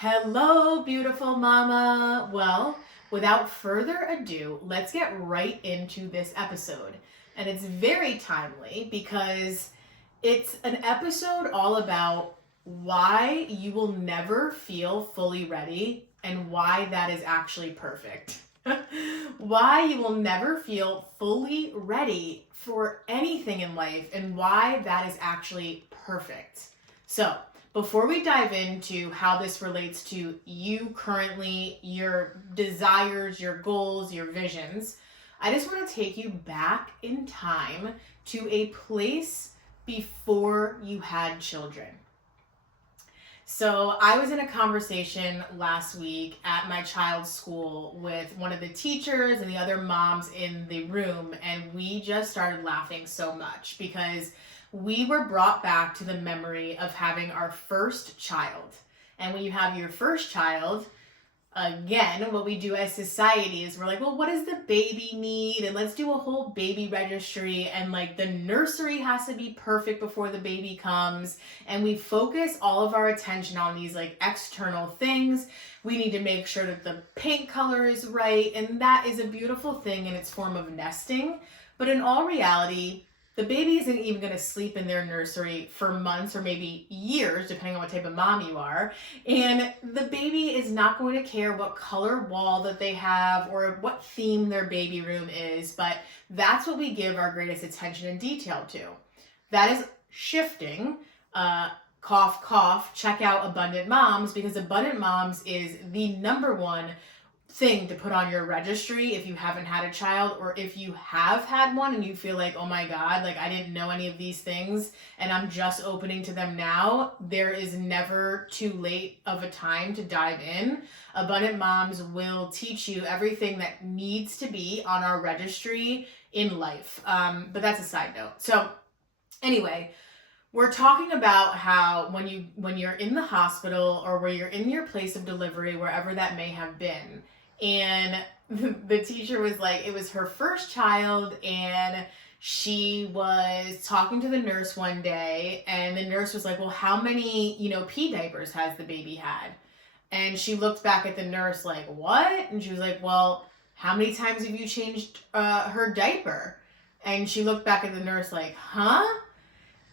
Hello, beautiful mama. Well, without further ado, let's get right into this episode. And it's very timely because it's an episode all about why you will never feel fully ready and why that is actually perfect. Why you will never feel fully ready for anything in life and why that is actually perfect. So, before we dive into how this relates to you currently, your desires, your goals, your visions, I just want to take you back in time to a place before you had children. So, I was in a conversation last week at my child's school with one of the teachers and the other moms in the room, and we just started laughing so much because we were brought back to the memory of having our first child. And when you have your first child, again, what we do as society is we're like, well, what does the baby need? And let's do a whole baby registry. And like the nursery has to be perfect before the baby comes. And we focus all of our attention on these like external things. We need to make sure that the paint color is right. And that is a beautiful thing in its form of nesting. But in all reality, the baby isn't even going to sleep in their nursery for months or maybe years, depending on what type of mom you are. And the baby is not going to care what color wall that they have or what theme their baby room is, but that's what we give our greatest attention and detail to. That is shifting. Cough, cough, check out Abundant Moms, because Abundant Moms is the number one thing to put on your registry if you haven't had a child, or if you have had one and you feel like, oh my God, like I didn't know any of these things and I'm just opening to them now. There is never too late of a time to dive in. Abundant Moms will teach you everything that needs to be on our registry in life. But that's a side note. So anyway, we're talking about how when you're in the hospital or where you're in your place of delivery, wherever that may have been, and the teacher was like, it was her first child, and she was talking to the nurse one day, and the nurse was like, well, how many, pee diapers has the baby had? And she looked back at the nurse like, what? And she was like, well, how many times have you changed her diaper? And she looked back at the nurse like, huh?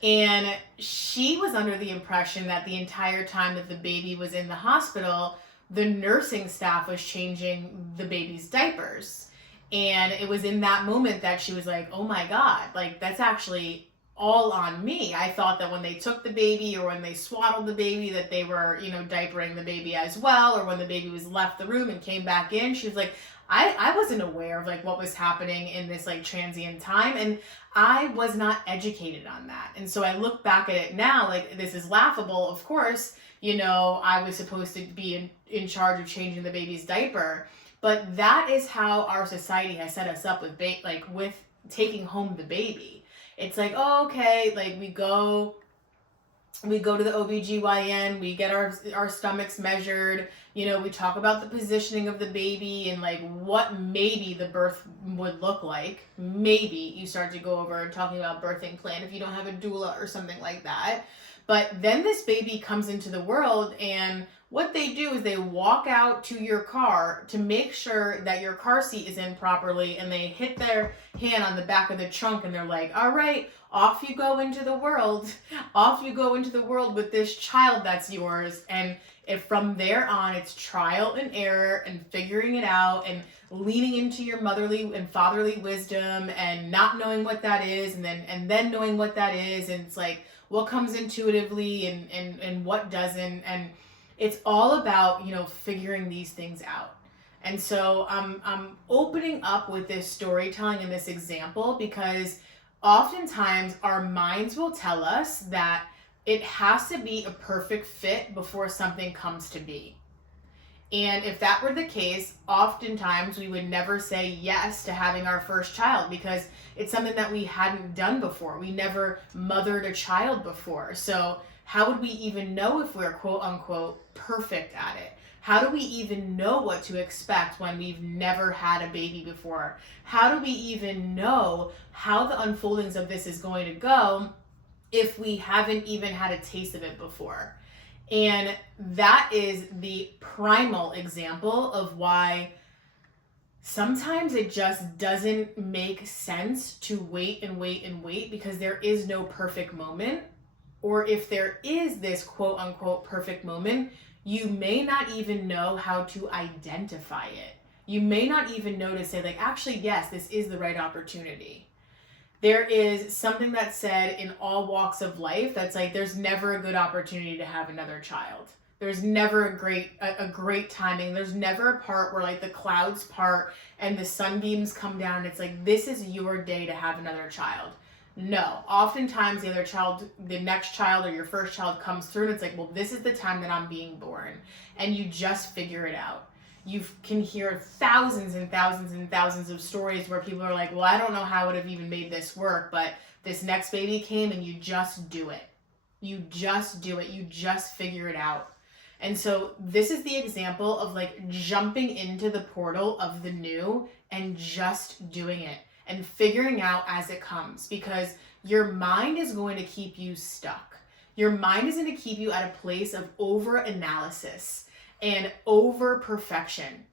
And she was under the impression that the entire time that the baby was in the hospital, the nursing staff was changing the baby's diapers. And it was in that moment that she was like, oh my God, like that's actually all on me. I thought that when they took the baby or when they swaddled the baby that they were, diapering the baby as well, or when the baby was left the room and came back in. She was like, I wasn't aware of like what was happening in this like transient time, and I was not educated on that. And so I look back at it now, like this is laughable. Of course, I was supposed to be in charge of changing the baby's diaper, but that is how our society has set us up with with taking home the baby. It's like, oh, okay, like we go to the OBGYN, we get our stomachs measured, we talk about the positioning of the baby and like what maybe the birth would look like. Maybe you start to go over talking about birthing plan if you don't have a doula or something like that. But then this baby comes into the world, and what they do is they walk out to your car to make sure that your car seat is in properly, and they hit their hand on the back of the trunk and they're like, all right, off you go into the world. Off you go into the world with this child that's yours. And if from there on it's trial and error and figuring it out and leaning into your motherly and fatherly wisdom and not knowing what that is, and then knowing what that is, and it's like what comes intuitively and what doesn't. And it's all about, figuring these things out. And so I'm opening up with this storytelling and this example because oftentimes our minds will tell us that it has to be a perfect fit before something comes to be. And if that were the case, oftentimes we would never say yes to having our first child because it's something that we hadn't done before. We never mothered a child before. So how would we even know if we're quote unquote perfect at it? How do we even know what to expect when we've never had a baby before? How do we even know how the unfoldings of this is going to go if we haven't even had a taste of it before? And that is the primal example of why sometimes it just doesn't make sense to wait and wait and wait, because there is no perfect moment. Or if there is this quote unquote perfect moment, you may not even know how to identify it. You may not even know to say, like, actually, yes, this is the right opportunity. There is something that's said in all walks of life that's like, there's never a good opportunity to have another child. There's never a great timing. There's never a part where like the clouds part and the sunbeams come down and it's like, this is your day to have another child. No, oftentimes the next child or your first child comes through and it's like, well, this is the time that I'm being born, and you just figure it out. You can hear thousands and thousands and thousands of stories where people are like, well, I don't know how I would have even made this work, but this next baby came, and you just do it. You just do it. You just figure it out. And so this is the example of like jumping into the portal of the new and just doing it and figuring out as it comes, because your mind is going to keep you stuck. Your mind is going to keep you at a place of over analysis and over perfection.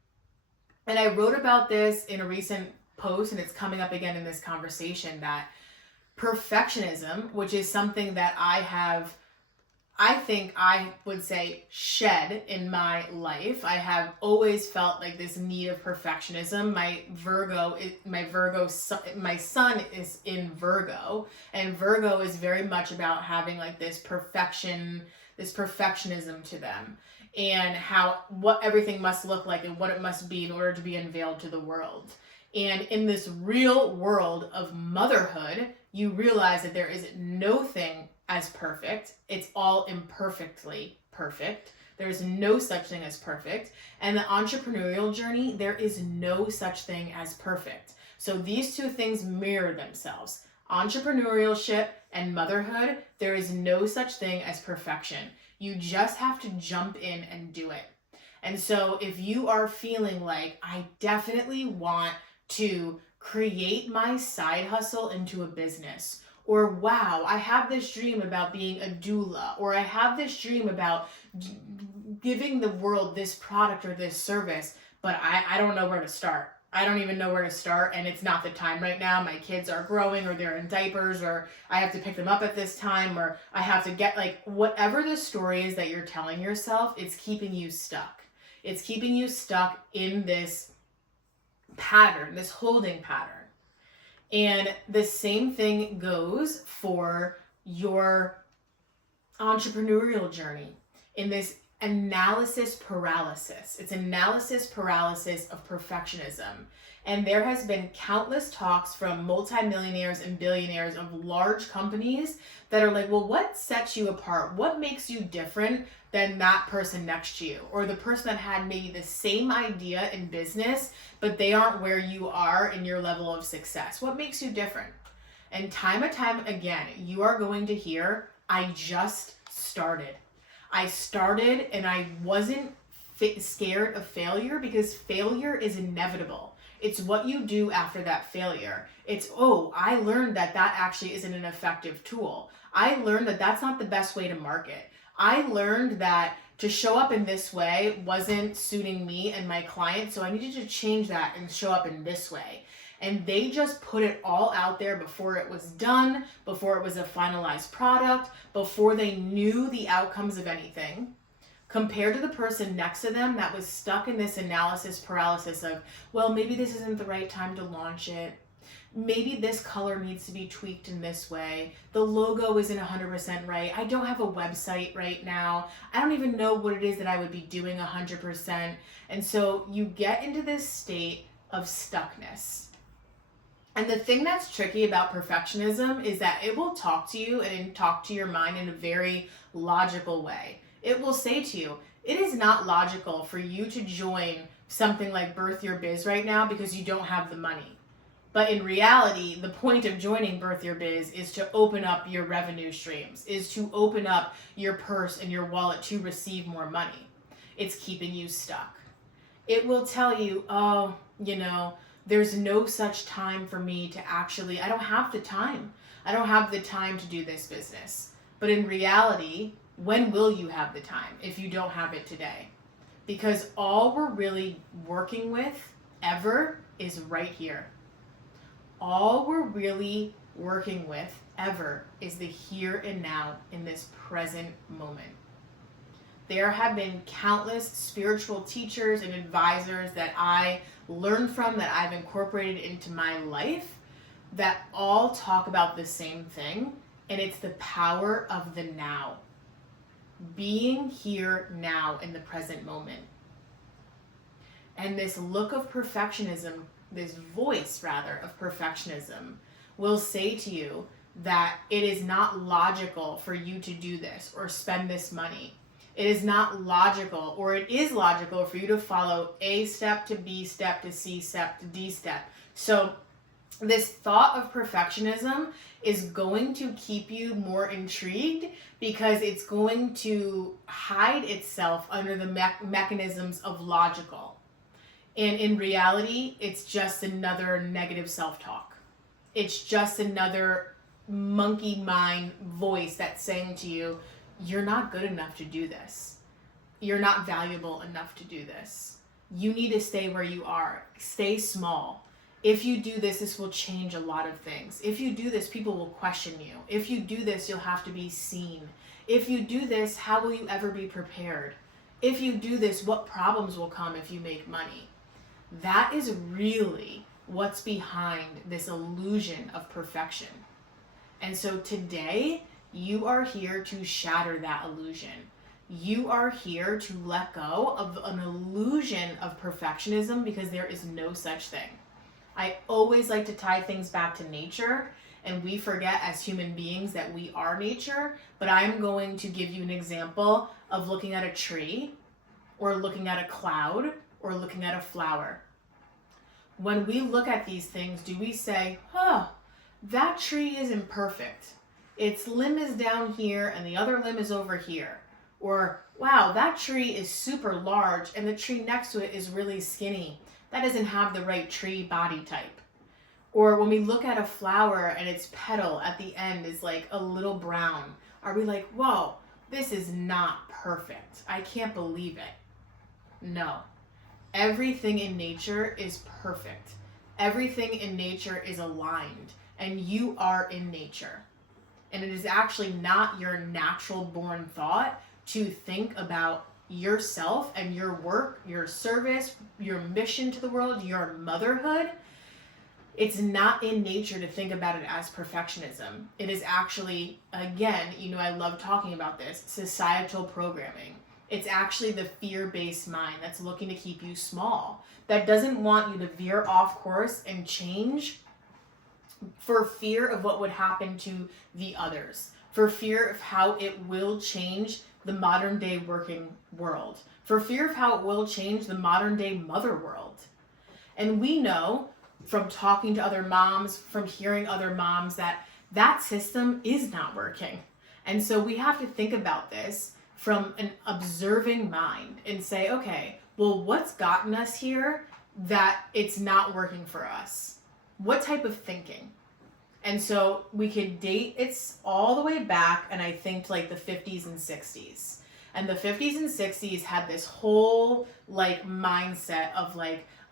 And I wrote about this in a recent post, and it's coming up again in this conversation, that perfectionism, which is something that I think I would say shed in my life. I have always felt like this need of perfectionism. My son is in Virgo, and Virgo is very much about having like this perfectionism to them, and what everything must look like and what it must be in order to be unveiled to the world. And in this real world of motherhood, you realize that there is no thing as perfect. It's all imperfectly perfect. There's no such thing as perfect. And the entrepreneurial journey, there is no such thing as perfect. So these two things mirror themselves. Entrepreneurship and motherhood, there is no such thing as perfection. You just have to jump in and do it. And so if you are feeling like, I definitely want to create my side hustle into a business, or wow, I have this dream about being a doula, or I have this dream about giving the world this product or this service, but I don't know where to start. I don't even know where to start, and it's not the time right now. My kids are growing, or they're in diapers, or I have to pick them up at this time, or I have to get, like, whatever the story is that you're telling yourself, it's keeping you stuck. It's keeping you stuck in this pattern, this holding pattern. And the same thing goes for your entrepreneurial journey in this analysis paralysis. It's analysis paralysis of perfectionism. And there has been countless talks from multimillionaires and billionaires of large companies that are like, well, what sets you apart? What makes you different than that person next to you? Or the person that had maybe the same idea in business, but they aren't where you are in your level of success. What makes you different? And time and time again, you are going to hear, I just started. I started and I wasn't scared of failure, because failure is inevitable. It's what you do after that failure. It's, oh, I learned that actually isn't an effective tool. I learned that that's not the best way to market. I learned that to show up in this way wasn't suiting me and my clients, so I needed to change that and show up in this way. And they just put it all out there before it was done, before it was a finalized product, before they knew the outcomes of anything, compared to the person next to them that was stuck in this analysis paralysis of, well, maybe this isn't the right time to launch it. Maybe this color needs to be tweaked in this way. The logo isn't 100% right. I don't have a website right now. I don't even know what it is that I would be doing 100%. And so you get into this state of stuckness. And the thing that's tricky about perfectionism is that it will talk to you and talk to your mind in a very logical way. It will say to you, it is not logical for you to join something like Birth Your Biz right now because you don't have the money. But in reality, the point of joining Birth Your Biz is to open up your revenue streams, is to open up your purse and your wallet to receive more money. It's keeping you stuck. It will tell you, oh, there's no such time for me to I don't have the time. I don't have the time to do this business. But in reality, When will you have the time if you don't have it today? Because all we're really working with ever is right here. All we're really working with ever is the here and now in this present moment. There have been countless spiritual teachers and advisors that I learned from, that I've incorporated into my life, that all talk about the same thing, and it's the power of the now. Being here now in the present moment. And this look of perfectionism, this voice rather of perfectionism, will say to you that it is not logical for you to do this or spend this money. It is not logical, or it is logical for you to follow A step to B step to C step to D step. So this thought of perfectionism is going to keep you more intrigued, because it's going to hide itself under the mechanisms of logical. And in reality, it's just another negative self-talk. It's just another monkey mind voice that's saying to you, you're not good enough to do this. You're not valuable enough to do this. You need to stay where you are. Stay small. If you do this, this will change a lot of things. If you do this, people will question you. If you do this, you'll have to be seen. If you do this, how will you ever be prepared? If you do this, what problems will come if you make money? That is really what's behind this illusion of perfection. And so today, you are here to shatter that illusion. You are here to let go of an illusion of perfectionism, because there is no such thing. I always like to tie things back to nature, and we forget as human beings that we are nature, but I'm going to give you an example of looking at a tree, or looking at a cloud, or looking at a flower. When we look at these things, do we say, that tree is imperfect. Its limb is down here and the other limb is over here. Or, wow, that tree is super large and the tree next to it is really skinny. That doesn't have the right tree body type. Or when we look at a flower and its petal at the end is like a little brown, are we like, whoa, this is not perfect. I can't believe it. No. Everything in nature is perfect. Everything in nature is aligned, and you are in nature. And it is actually not your natural born thought to think about yourself and your work, your service, your mission to the world, your motherhood. It's not in nature to think about it as perfectionism. It is actually, again, I love talking about this, societal programming. It's actually the fear-based mind that's looking to keep you small, that doesn't want you to veer off course and change for fear of what would happen to the others, for fear of how it will change the modern day working world, for fear of how it will change the modern day mother world. And we know from talking to other moms, from hearing other moms, that system is not working. And so we have to think about this from an observing mind and say, okay, well, what's gotten us here that it's not working for us? What type of thinking? And so we could date it's all the way back, and I think like the 50s and 60s. And the 50s and 60s had this whole mindset of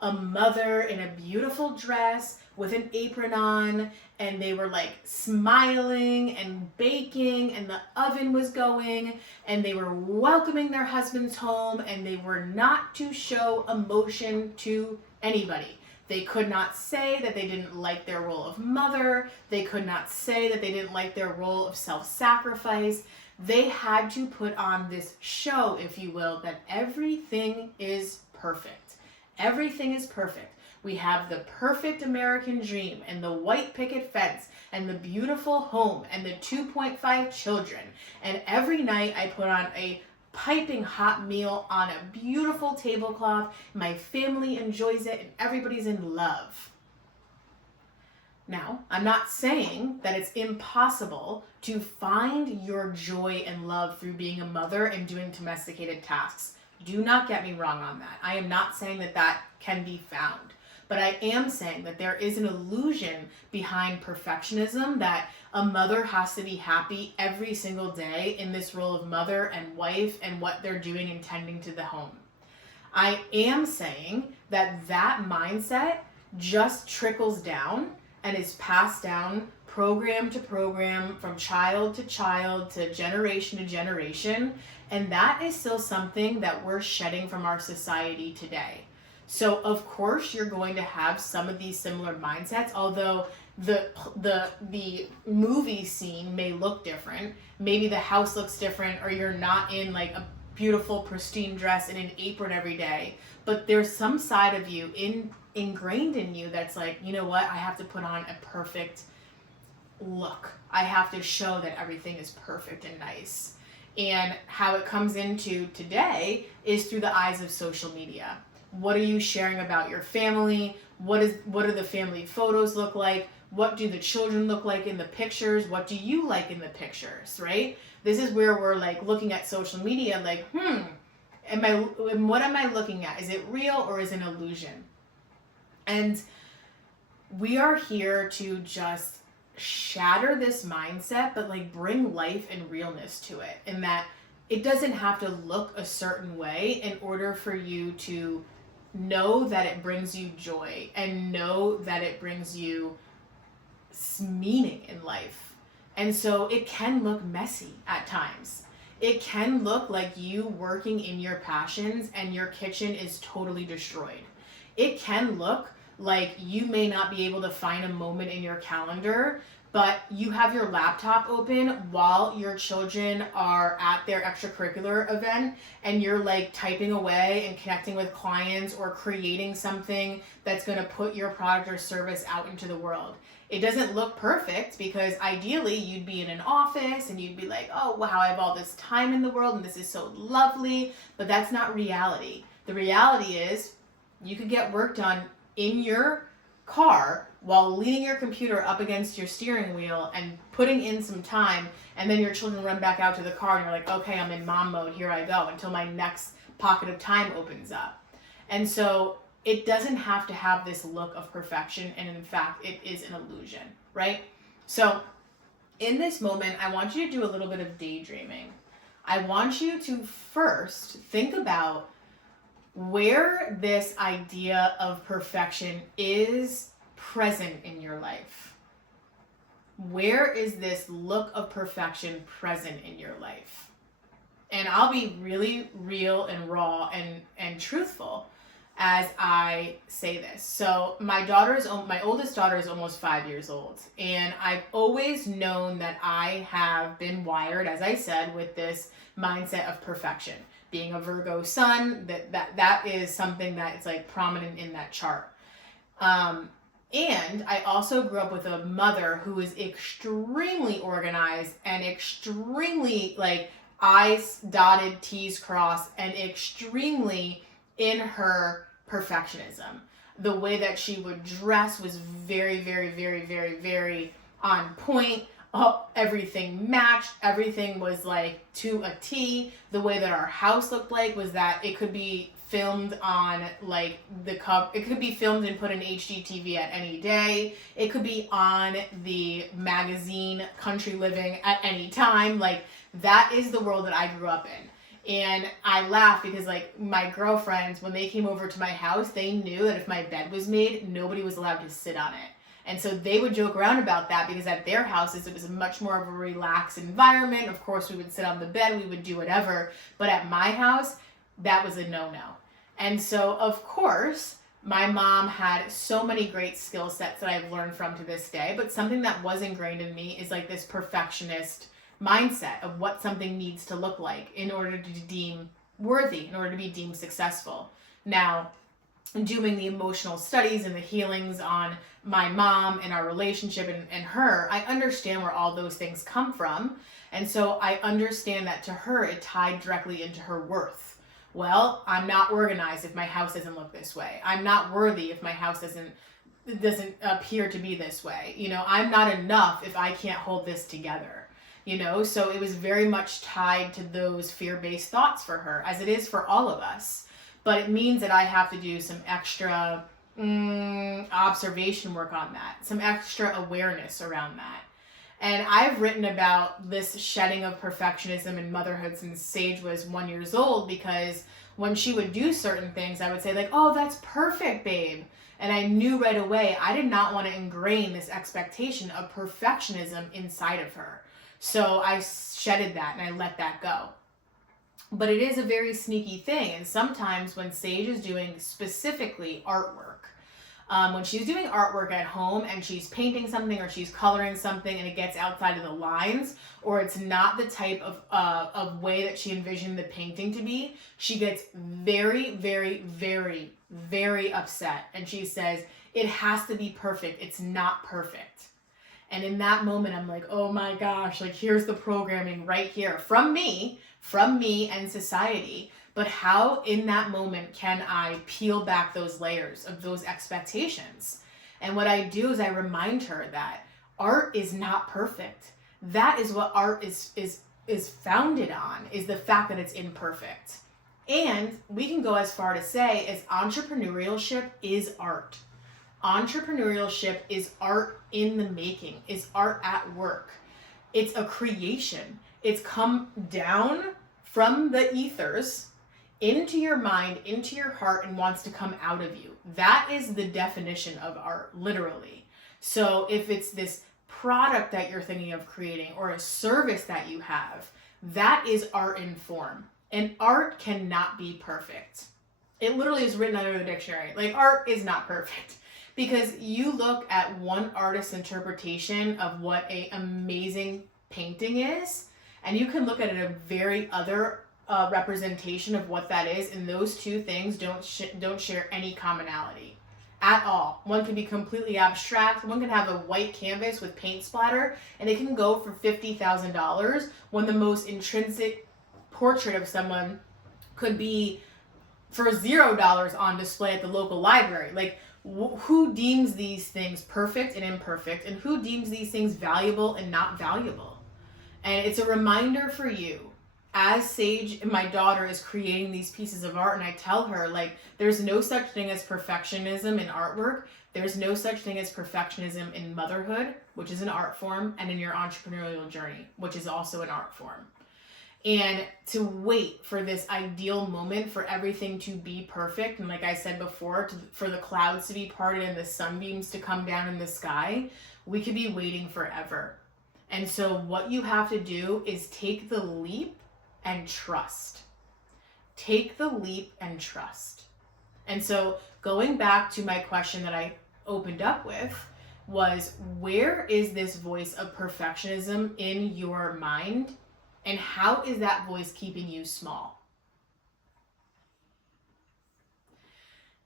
a mother in a beautiful dress with an apron on, and they were smiling and baking, and the oven was going, and they were welcoming their husbands home, and they were not to show emotion to anybody. They could not say that they didn't like their role of mother. They could not say that they didn't like their role of self-sacrifice. They had to put on this show, if you will, that everything is perfect. Everything is perfect. We have the perfect American dream and the white picket fence and the beautiful home and the 2.5 children. And every night I put on a piping hot meal on a beautiful tablecloth. My family enjoys it and everybody's in love. Now, I'm not saying that it's impossible to find your joy and love through being a mother and doing domesticated tasks. Do not get me wrong on that. I am not saying that can be found. But I am saying that there is an illusion behind perfectionism, that a mother has to be happy every single day in this role of mother and wife and what they're doing and tending to the home. I am saying that that mindset just trickles down and is passed down program to program, from child to child, to generation, and that is still something that we're shedding from our society today. So of course you're going to have some of these similar mindsets, although the movie scene may look different. Maybe the house looks different, or you're not in like a beautiful pristine dress and an apron every day, but there's some side of you ingrained in you that's like, you know what, I have to put on a perfect look. I have to show that everything is perfect and nice. And how it comes into today is through the eyes of social media. What are you sharing about your family? What do the family photos look like? What do the children look like in the pictures? What do you like in the pictures, right? This is where we're like looking at social media like, what am I looking at? Is it real or is it an illusion? And we are here to just shatter this mindset, but like bring life and realness to it, and that it doesn't have to look a certain way in order for you to know that it brings you joy and know that it brings you meaning in life. And so it can look messy at times. It can look like you working in your passions and your kitchen is totally destroyed. It can look like you may not be able to find a moment in your calendar, but you have your laptop open while your children are at their extracurricular event, and you're like typing away and connecting with clients or creating something that's going to put your product or service out into the world. It doesn't look perfect because ideally you'd be in an office and you'd be like, oh wow, I have all this time in the world and this is so lovely, but that's not reality. The reality is you could get work done in your car while leaning your computer up against your steering wheel and putting in some time, and then your children run back out to the car and you're like, okay, I'm in mom mode, here I go, until my next pocket of time opens up. And so it doesn't have to have this look of perfection, and in fact it is an illusion, right? So in this moment, I want you to do a little bit of daydreaming. I want you to first think about where this idea of perfection is present in your life. Where is this look of perfection present in your life? And I'll be really real and raw and truthful as I say this. So my oldest daughter is almost 5 years old, and I've always known that I have been wired, as I said, with this mindset of perfection. Being a Virgo sun, that is something that is like prominent in that chart. And I also grew up with a mother who is extremely organized and extremely like I's dotted, T's crossed, and extremely in her perfectionism. The way that she would dress was very, very, very, very, very on point. Everything matched. Everything was like to a T. The way that our house looked like was that it could be filmed on like the cup. It could be filmed and put in HGTV at any day. It could be on the magazine Country Living at any time. Like that is the world that I grew up in. And I laugh because like my girlfriends, when they came over to my house, they knew that if my bed was made, nobody was allowed to sit on it. And so they would joke around about that because at their houses, it was a much more of a relaxed environment. Of course, we would sit on the bed, we would do whatever. But at my house, that was a no-no. And so, of course, my mom had so many great skill sets that I've learned from to this day. But something that was ingrained in me is like this perfectionist mindset of what something needs to look like in order to be deemed worthy, in order to be deemed successful. Now, doing the emotional studies and the healings on my mom and our relationship and her, I understand where all those things come from. And so I understand that to her, it tied directly into her worth. Well, I'm not organized if my house doesn't look this way. I'm not worthy if my house doesn't appear to be this way. You know, I'm not enough if I can't hold this together. You know, so it was very much tied to those fear-based thoughts for her, as it is for all of us. But it means that I have to do some extra observation work on that, some extra awareness around that. And I've written about this shedding of perfectionism in motherhood since Sage was 1 year old, because when she would do certain things, I would say like, oh, that's perfect, babe. And I knew right away I did not want to ingrain this expectation of perfectionism inside of her. So I shedded that and I let that go. But it is a very sneaky thing. And sometimes when Sage is doing specifically artwork, when she's doing artwork at home and she's painting something or she's coloring something and it gets outside of the lines, or it's not the type of way that she envisioned the painting to be, she gets very, very, very, very upset. And she says, it has to be perfect. It's not perfect. And in that moment, I'm like, oh my gosh, like here's the programming right here from me and society. But how in that moment can I peel back those layers of those expectations? And what I do is I remind her that art is not perfect. That is what art is founded on, is the fact that it's imperfect. And we can go as far to say as entrepreneurship is art. Entrepreneurship is art in the making, is art at work. It's a creation. It's come down from the ethers into your mind, into your heart, and wants to come out of you. That is the definition of art, literally. So if it's this product that you're thinking of creating or a service that you have, that is art in form. And art cannot be perfect. It literally is written under the dictionary. Like, art is not perfect. Because you look at one artist's interpretation of what an amazing painting is, and you can look at a very other representation of what that is, and those two things don't share any commonality at all. One can be completely abstract. One can have a white canvas with paint splatter, and it can go for $50,000, when the most intrinsic portrait of someone could be for $0 on display at the local library. Like, who deems these things perfect and imperfect, and who deems these things valuable and not valuable? And it's a reminder for you, as Sage, my daughter, is creating these pieces of art, and I tell her, like, there's no such thing as perfectionism in artwork. There's no such thing as perfectionism in motherhood, which is an art form, and in your entrepreneurial journey, which is also an art form. And to wait for this ideal moment for everything to be perfect, and like I said before, for the clouds to be parted and the sunbeams to come down in the sky, we could be waiting forever. And so what you have to do is take the leap and trust. Take the leap and trust. And so going back to my question that I opened up with was, where is this voice of perfectionism in your mind? And how is that voice keeping you small?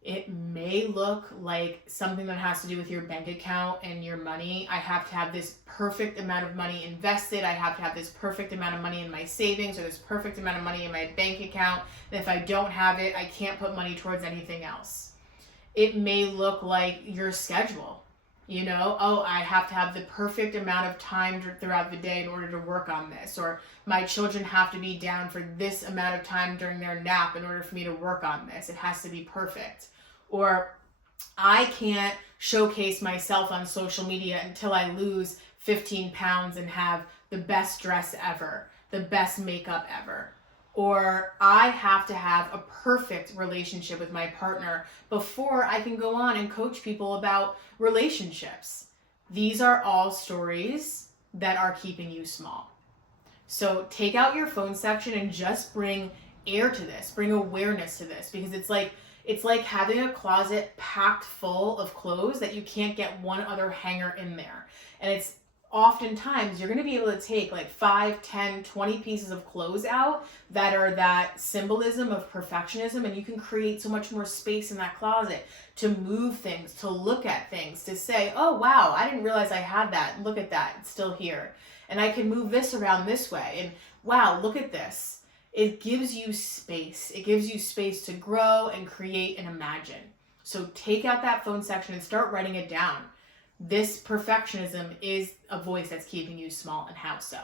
It may look like something that has to do with your bank account and your money. I have to have this perfect amount of money invested. I have to have this perfect amount of money in my savings, or this perfect amount of money in my bank account. And if I don't have it, I can't put money towards anything else. It may look like your schedule. You know, oh, I have to have the perfect amount of time throughout the day in order to work on this. Or my children have to be down for this amount of time during their nap in order for me to work on this. It has to be perfect. Or I can't showcase myself on social media until I lose 15 pounds and have the best dress ever, the best makeup ever. Or I have to have a perfect relationship with my partner before I can go on and coach people about relationships. These are all stories that are keeping you small. So take out your phone section and just bring air to this, bring awareness to this, because it's like having a closet packed full of clothes that you can't get one other hanger in there. And it's oftentimes you're going to be able to take like 5, 10, 20 pieces of clothes out that are that symbolism of perfectionism, and you can create so much more space in that closet to move things, to look at things, to say, oh wow, I didn't realize I had that. Look at that, it's still here. And I can move this around this way, and wow, look at this. It gives you space. It gives you space to grow and create and imagine. So take out that phone section and start writing it down. This perfectionism is a voice that's keeping you small, and how so?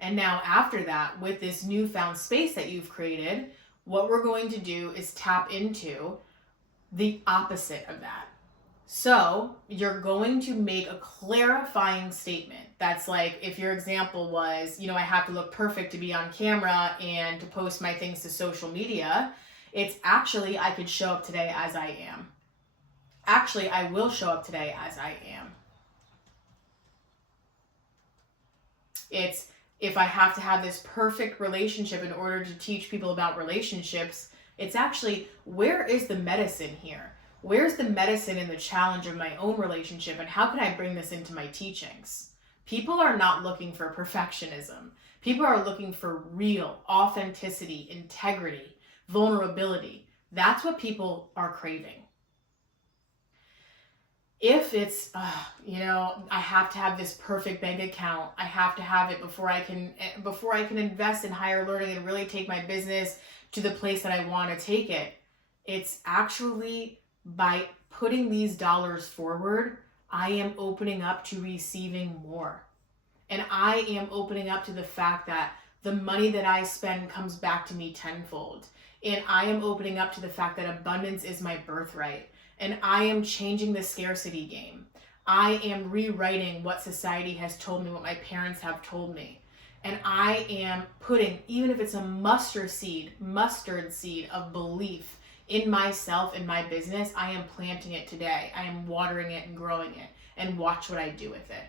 And now after that, with this newfound space that you've created, what we're going to do is tap into the opposite of that. So you're going to make a clarifying statement. That's like, if your example was, I have to look perfect to be on camera and to post my things to social media, it's actually, I could show up today as I am. Actually, I will show up today as I am. It's, if I have to have this perfect relationship in order to teach people about relationships, it's actually, where is the medicine here? Where's the medicine in the challenge of my own relationship, and how can I bring this into my teachings? People are not looking for perfectionism. People are looking for real authenticity, integrity, vulnerability. That's what people are craving. If it's, I have to have this perfect bank account, I have to have it before I can invest in higher learning and really take my business to the place that I want to take it. It's actually, by putting these dollars forward, I am opening up to receiving more. And I am opening up to the fact that the money that I spend comes back to me tenfold. And I am opening up to the fact that abundance is my birthright. And I am changing the scarcity game. I am rewriting what society has told me, what my parents have told me. And I am putting, even if it's a mustard seed of belief in myself and my business, I am planting it today. I am watering it and growing it, and watch what I do with it.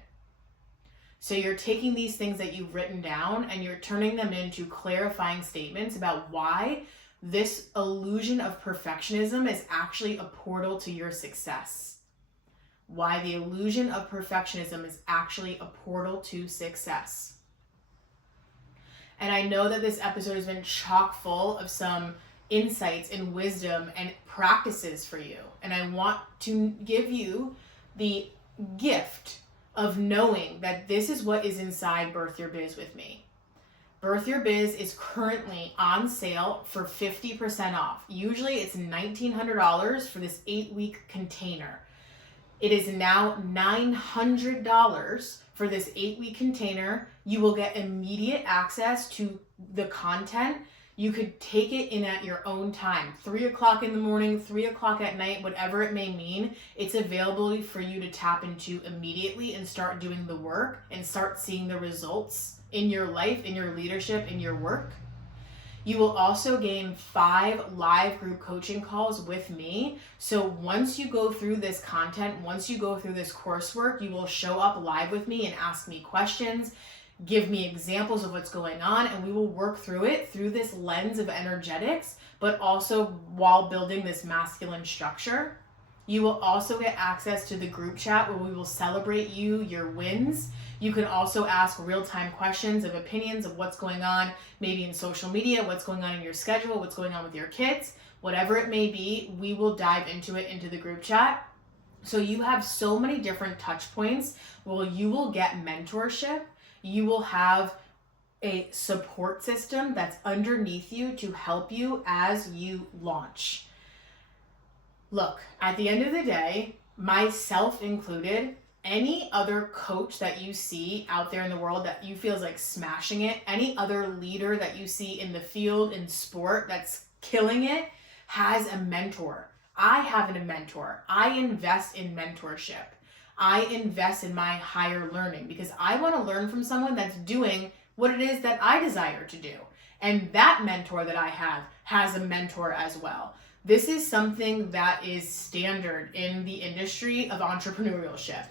So you're taking these things that you've written down and you're turning them into clarifying statements about why this illusion of perfectionism is actually a portal to your success. Why the illusion of perfectionism is actually a portal to success. And I know that this episode has been chock full of some insights and wisdom and practices for you. And I want to give you the gift of knowing that this is what is inside Birth Your Biz with me. Birth Your Biz is currently on sale for 50% off. Usually it's $1,900 for this 8-week container. It is now $900 for this 8-week container. You will get immediate access to the content. You could take it in at your own time, 3 o'clock in the morning, 3 o'clock at night, whatever it may mean. It's available for you to tap into immediately and start doing the work and start seeing the results in your life, in your leadership, in your work. You will also gain 5 live group coaching calls with me. So once you go through this content, once you go through this coursework, you will show up live with me and ask me questions, give me examples of what's going on, and we will work through it through this lens of energetics, but also while building this masculine structure. You will also get access to the group chat where we will celebrate you, your wins. You can also ask real-time questions of opinions of what's going on, maybe in social media, what's going on in your schedule, what's going on with your kids, whatever it may be. We will dive into it into the group chat. So you have so many different touch points. Well, you will get mentorship. You will have a support system that's underneath you to help you as you launch. Look, at the end of the day, myself included, any other coach that you see out there in the world that you feel is like smashing it, any other leader that you see in the field, in sport, that's killing it, has a mentor. I have a mentor. I invest in mentorship. I invest in my higher learning because I want to learn from someone that's doing what it is that I desire to do. And that mentor that I have has a mentor as well. This is something that is standard in the industry of entrepreneurship.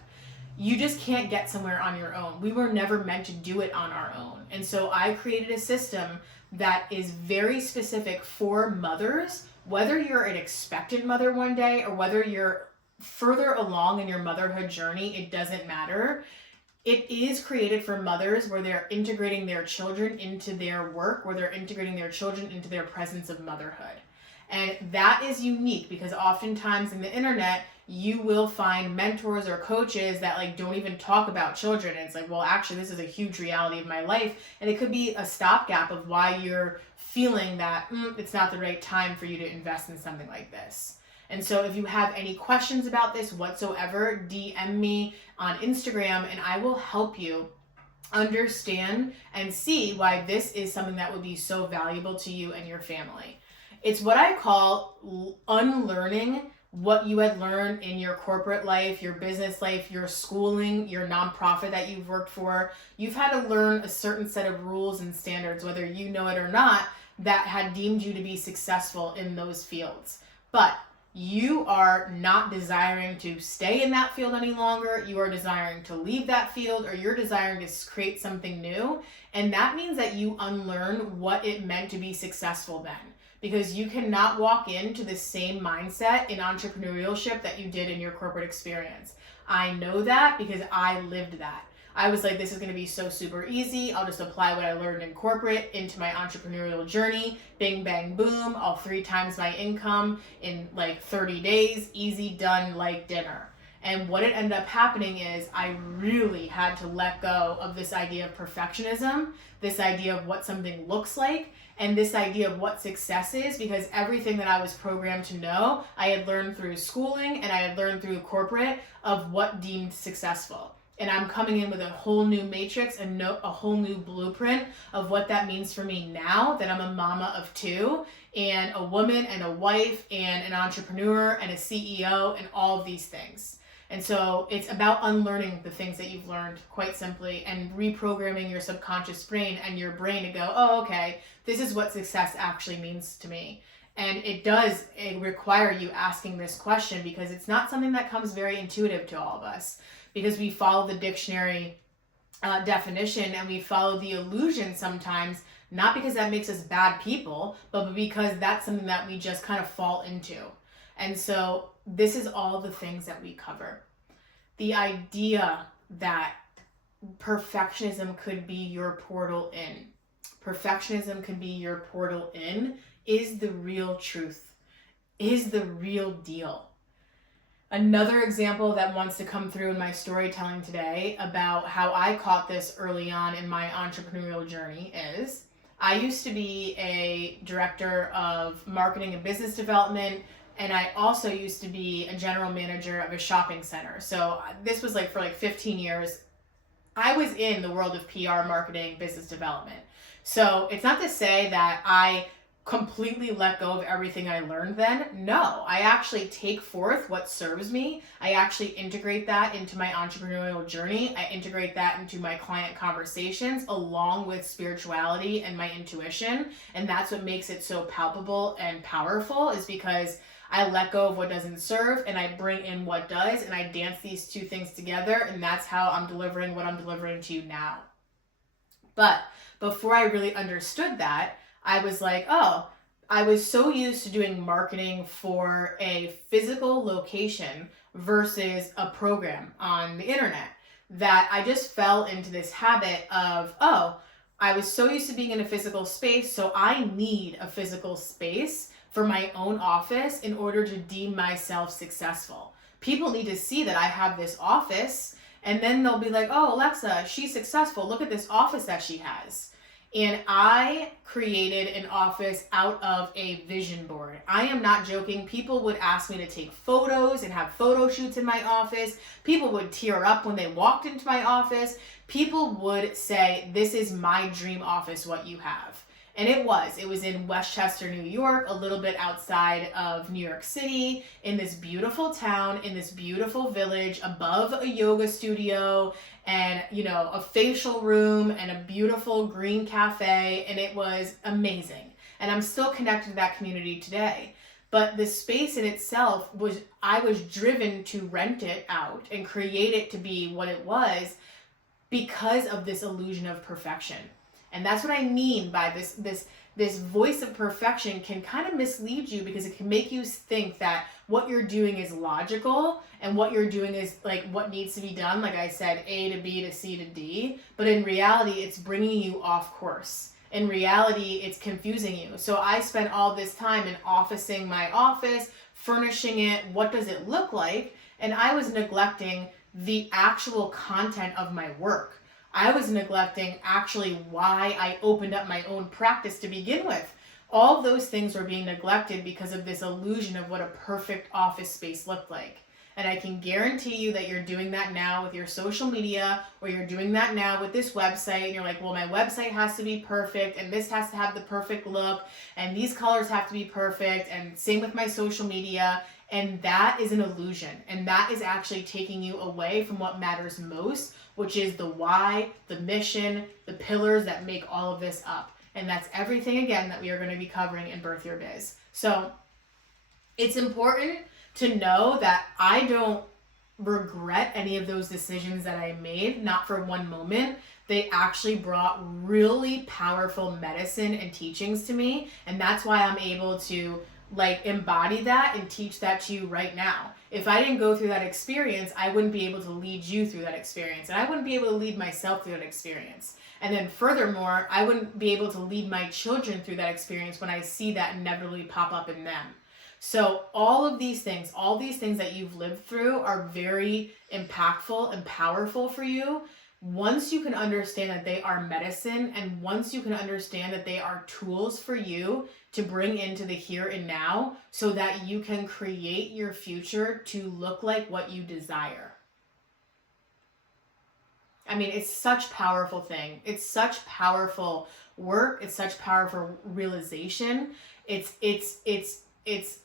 You just can't get somewhere on your own. We were never meant to do it on our own. And so I created a system that is very specific for mothers, whether you're an expectant mother one day or whether you're further along in your motherhood journey, it doesn't matter. It is created for mothers where they're integrating their children into their work, where they're integrating their children into their presence of motherhood. And that is unique because oftentimes in the internet, you will find mentors or coaches that like don't even talk about children. And it's like, well, actually, this is a huge reality of my life. And it could be a stopgap of why you're feeling that it's not the right time for you to invest in something like this. And so if you have any questions about this whatsoever, DM me on Instagram and I will help you understand and see why this is something that would be so valuable to you and your family. It's what I call unlearning what you had learned in your corporate life, your business life, your schooling, your nonprofit that you've worked for. You've had to learn a certain set of rules and standards, whether you know it or not, that had deemed you to be successful in those fields. But you are not desiring to stay in that field any longer. You are desiring to leave that field, or you're desiring to create something new. And that means that you unlearn what it meant to be successful then. Because you cannot walk into the same mindset in entrepreneurship that you did in your corporate experience. I know that because I lived that. I was like, this is going to be so super easy. I'll just apply what I learned in corporate into my entrepreneurial journey. Bing, bang, boom. I'll 3 times my income in like 30 days. Easy, done, like dinner. And what it ended up happening is I really had to let go of this idea of perfectionism, this idea of what something looks like, and this idea of what success is, because everything that I was programmed to know, I had learned through schooling and I had learned through corporate of what deemed successful. And I'm coming in with a whole new matrix and a whole new blueprint of what that means for me now that I'm a mama of 2 and a woman and a wife and an entrepreneur and a CEO and all of these things. And so it's about unlearning the things that you've learned, quite simply, and reprogramming your subconscious brain and your brain to go, oh, okay, this is what success actually means to me. And it require you asking this question, because it's not something that comes very intuitive to all of us, because we follow the dictionary definition and we follow the illusion sometimes, not because that makes us bad people, but because that's something that we just kind of fall into. And so this is all the things that we cover. The idea that perfectionism could be your portal in. Perfectionism could be your portal in is the real truth, is the real deal. Another example that wants to come through in my storytelling today about how I caught this early on in my entrepreneurial journey is I used to be a director of marketing and business development, and I also used to be a general manager of a shopping center. So this was like for like 15 years. I was in the world of PR, marketing, business development. So it's not to say that I completely let go of everything I learned then. No, I actually take forth what serves me. I actually integrate that into my entrepreneurial journey. I integrate that into my client conversations along with spirituality and my intuition. And that's what makes it so palpable and powerful, is because I let go of what doesn't serve and I bring in what does, and I dance these two things together, and that's how I'm delivering what I'm delivering to you now. But before I really understood that, I was like, oh, I was so used to doing marketing for a physical location versus a program on the internet that I just fell into this habit of, oh, I was so used to being in a physical space, so I need a physical space for my own office in order to deem myself successful. People need to see that I have this office, and then they'll be like, oh, Alexa, she's successful. Look at this office that she has. And I created an office out of a vision board. I am not joking. People would ask me to take photos and have photo shoots in my office. People would tear up when they walked into my office. People would say, this is my dream office, what you have. And it was in Westchester, New York, a little bit outside of New York City, in this beautiful town, in this beautiful village, above a yoga studio and, a facial room and a beautiful green cafe. And it was amazing. And I'm still connected to that community today. But the space in itself I was driven to rent it out and create it to be what it was because of this illusion of perfection. And that's what I mean by this voice of perfection can kind of mislead you, because it can make you think that what you're doing is logical and what you're doing is like what needs to be done. Like I said, A to B to C to D. But in reality, it's bringing you off course. In reality, it's confusing you. So I spent all this time in officing my office, furnishing it. What does it look like? And I was neglecting the actual content of my work. I was neglecting actually why I opened up my own practice to begin with. All of those things were being neglected because of this illusion of what a perfect office space looked like. And I can guarantee you that you're doing that now with your social media, or you're doing that now with this website. And you're like, well, my website has to be perfect, and this has to have the perfect look, and these colors have to be perfect, and same with my social media. And that is an illusion. And that is actually taking you away from what matters most, which is the why, the mission, the pillars that make all of this up. And that's everything, again, that we are going to be covering in Birth Your Biz. So it's important to know that I don't regret any of those decisions that I made, not for one moment. They actually brought really powerful medicine and teachings to me. And that's why I'm able to embody that and teach that to you right now. If I didn't go through that experience, I wouldn't be able to lead you through that experience. And I wouldn't be able to lead myself through that experience. And then furthermore, I wouldn't be able to lead my children through that experience when I see that inevitably pop up in them. So all these things that you've lived through are very impactful and powerful for you. Once you can understand that they are medicine, and once you can understand that they are tools for you to bring into the here and now, so that you can create your future to look like what you desire. I mean, it's such a powerful thing. It's such powerful work. It's such powerful realization. It's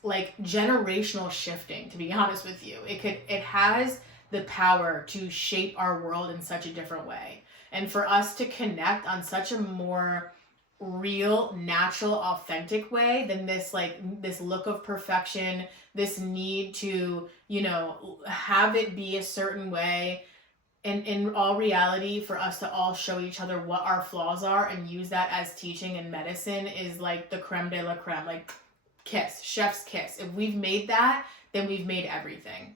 like generational shifting, to be honest with you. It has the power to shape our world in such a different way. And for us to connect on such a more real, natural, authentic way than this look of perfection, this need to, have it be a certain way. And in all reality, for us to all show each other what our flaws are and use that as teaching and medicine is like the creme de la creme, like kiss, chef's kiss. If we've made that, then we've made everything.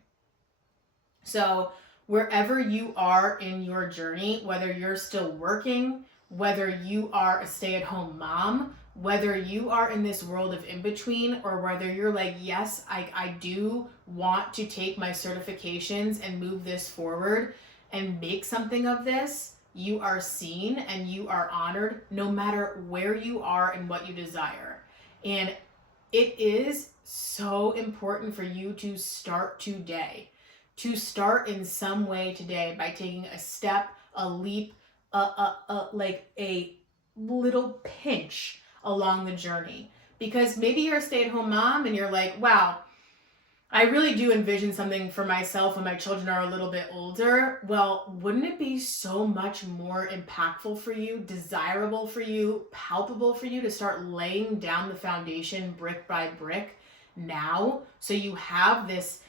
So wherever you are in your journey, whether you're still working, whether you are a stay-at-home mom, whether you are in this world of in-between, or whether you're like, yes, I do want to take my certifications and move this forward and make something of this, you are seen and you are honored no matter where you are and what you desire. And it is so important for you to start today, to start in some way today by taking a step, a leap, like a little pinch along the journey. Because maybe you're a stay-at-home mom and you're like, wow, I really do envision something for myself when my children are a little bit older. Well, wouldn't it be so much more impactful for you, desirable for you, palpable for you to start laying down the foundation brick by brick now, so you have this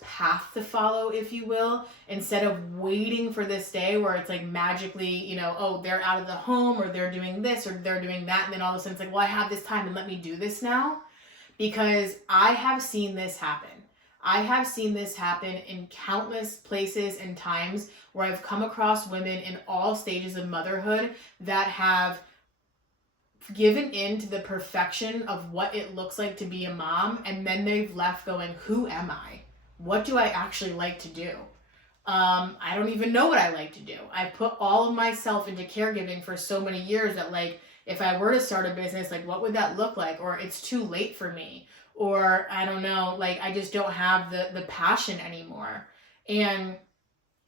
path to follow, if you will, instead of waiting for this day where it's like magically, oh, they're out of the home, or they're doing this, or they're doing that, and then all of a sudden it's like, well, I have this time and let me do this now. Because I have seen this happen. I have seen this happen in countless places and times where I've come across women in all stages of motherhood that have given in to the perfection of what it looks like to be a mom, and then they've left going, who am I? What do I actually like to do? I don't even know what I like to do. I put all of myself into caregiving for so many years that if I were to start a business, what would that look like? Or it's too late for me. Or I don't know, I just don't have the passion anymore. And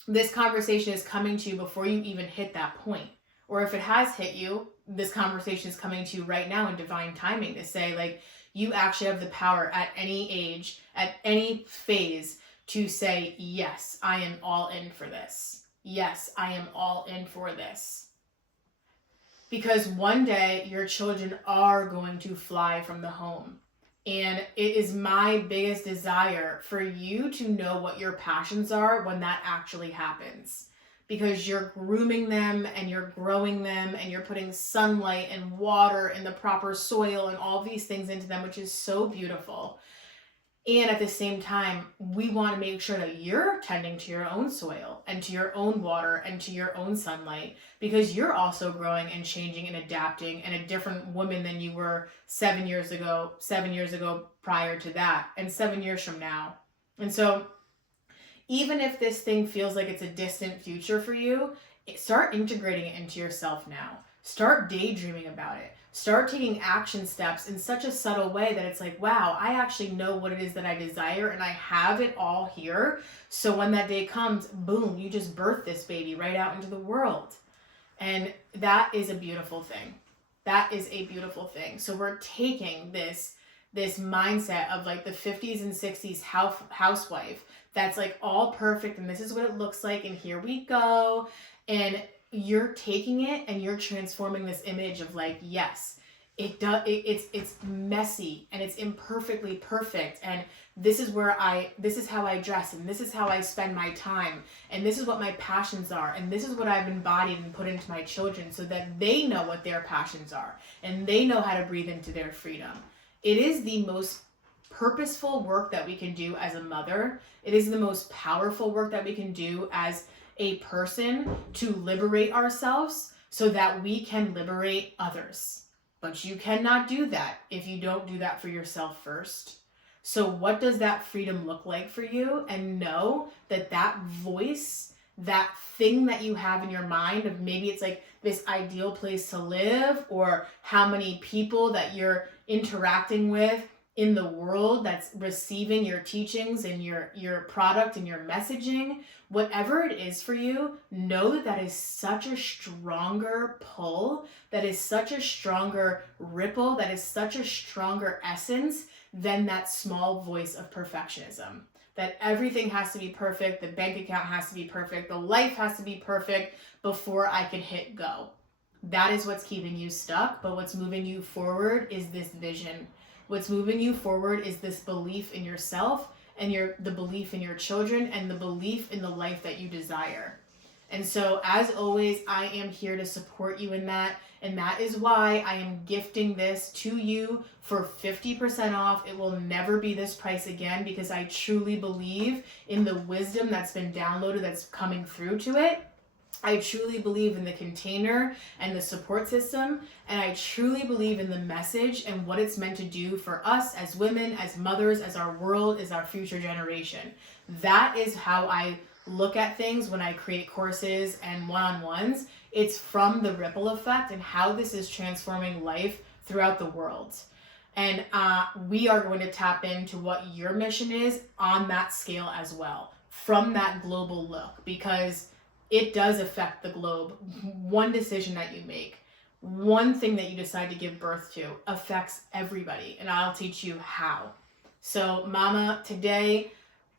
this conversation is coming to you before you even hit that point. Or if it has hit you, this conversation is coming to you right now in divine timing to say, you actually have the power at any age, at any phase, to say, yes, I am all in for this. Yes, I am all in for this. Because one day your children are going to fly from the home. And it is my biggest desire for you to know what your passions are when that actually happens. Because you're grooming them and you're growing them and you're putting sunlight and water and the proper soil and all these things into them, which is so beautiful. And at the same time, we want to make sure that you're tending to your own soil and to your own water and to your own sunlight, because you're also growing and changing and adapting and a different woman than you were 7 years ago prior to that, and 7 years from now. And so even if this thing feels like it's a distant future for you, start integrating it into yourself now. Start daydreaming about it. Start taking action steps in such a subtle way that it's like, wow, I actually know what it is that I desire and I have it all here. So when that day comes, boom, you just birth this baby right out into the world. And that is a beautiful thing. That is a beautiful thing. So we're taking this mindset of like the 50s and 60s housewife that's like all perfect and this is what it looks like and here we go. And you're taking it and you're transforming this image of like, yes, it's messy and it's imperfectly perfect, and this is how I dress, and this is how I spend my time, and this is what my passions are, and this is what I've embodied and put into my children so that they know what their passions are and they know how to breathe into their freedom. It is the most purposeful work that we can do as a mother. It is the most powerful work that we can do as a person to liberate ourselves so that we can liberate others. But you cannot do that if you don't do that for yourself first. So what does that freedom look like for you? And know that that voice, that thing that you have in your mind of maybe it's like this ideal place to live or how many people that you're interacting with in the world that's receiving your teachings and your product and your messaging, whatever it is for you, know that that is such a stronger pull, that is such a stronger ripple, that is such a stronger essence than that small voice of perfectionism. That everything has to be perfect, the bank account has to be perfect, the life has to be perfect before I can hit go. That is what's keeping you stuck, but what's moving you forward is this vision. What's moving you forward is this belief in yourself and the belief in your children and the belief in the life that you desire. And so, as always, I am here to support you in that. And that is why I am gifting this to you for 50% off. It will never be this price again because I truly believe in the wisdom that's been downloaded that's coming through to it. I truly believe in the container and the support system, and I truly believe in the message and what it's meant to do for us as women, as mothers, as our world, as our future generation. That is how I look at things when I create courses and one-on-ones. It's from the ripple effect and how this is transforming life throughout the world. And we are going to tap into what your mission is on that scale as well, from that global look, because it does affect the globe. One decision that you make, one thing that you decide to give birth to affects everybody, and I'll teach you how. So mama, today,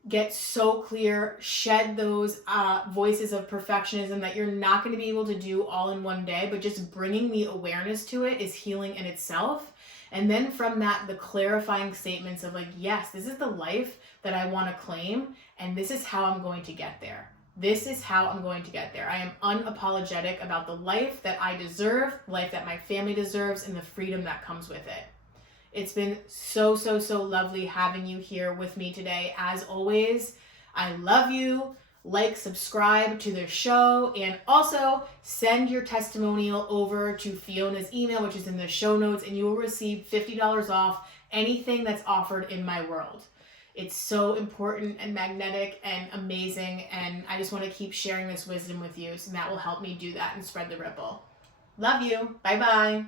get so clear, shed those voices of perfectionism that you're not going to be able to do all in one day, but just bringing the awareness to it is healing in itself. And then from that, the clarifying statements of like, yes, this is the life that I want to claim, and this is how I'm going to get there. This is how I'm going to get there. I am unapologetic about the life that I deserve, the life that my family deserves, and the freedom that comes with it. It's been so, so, so lovely having you here with me today. As always, I love you. Like, subscribe to the show, and also send your testimonial over to Fiona's email, which is in the show notes, and you will receive $50 off anything that's offered in my world. It's so important and magnetic and amazing, and I just want to keep sharing this wisdom with you, so that will help me do that and spread the ripple. Love you. Bye-bye.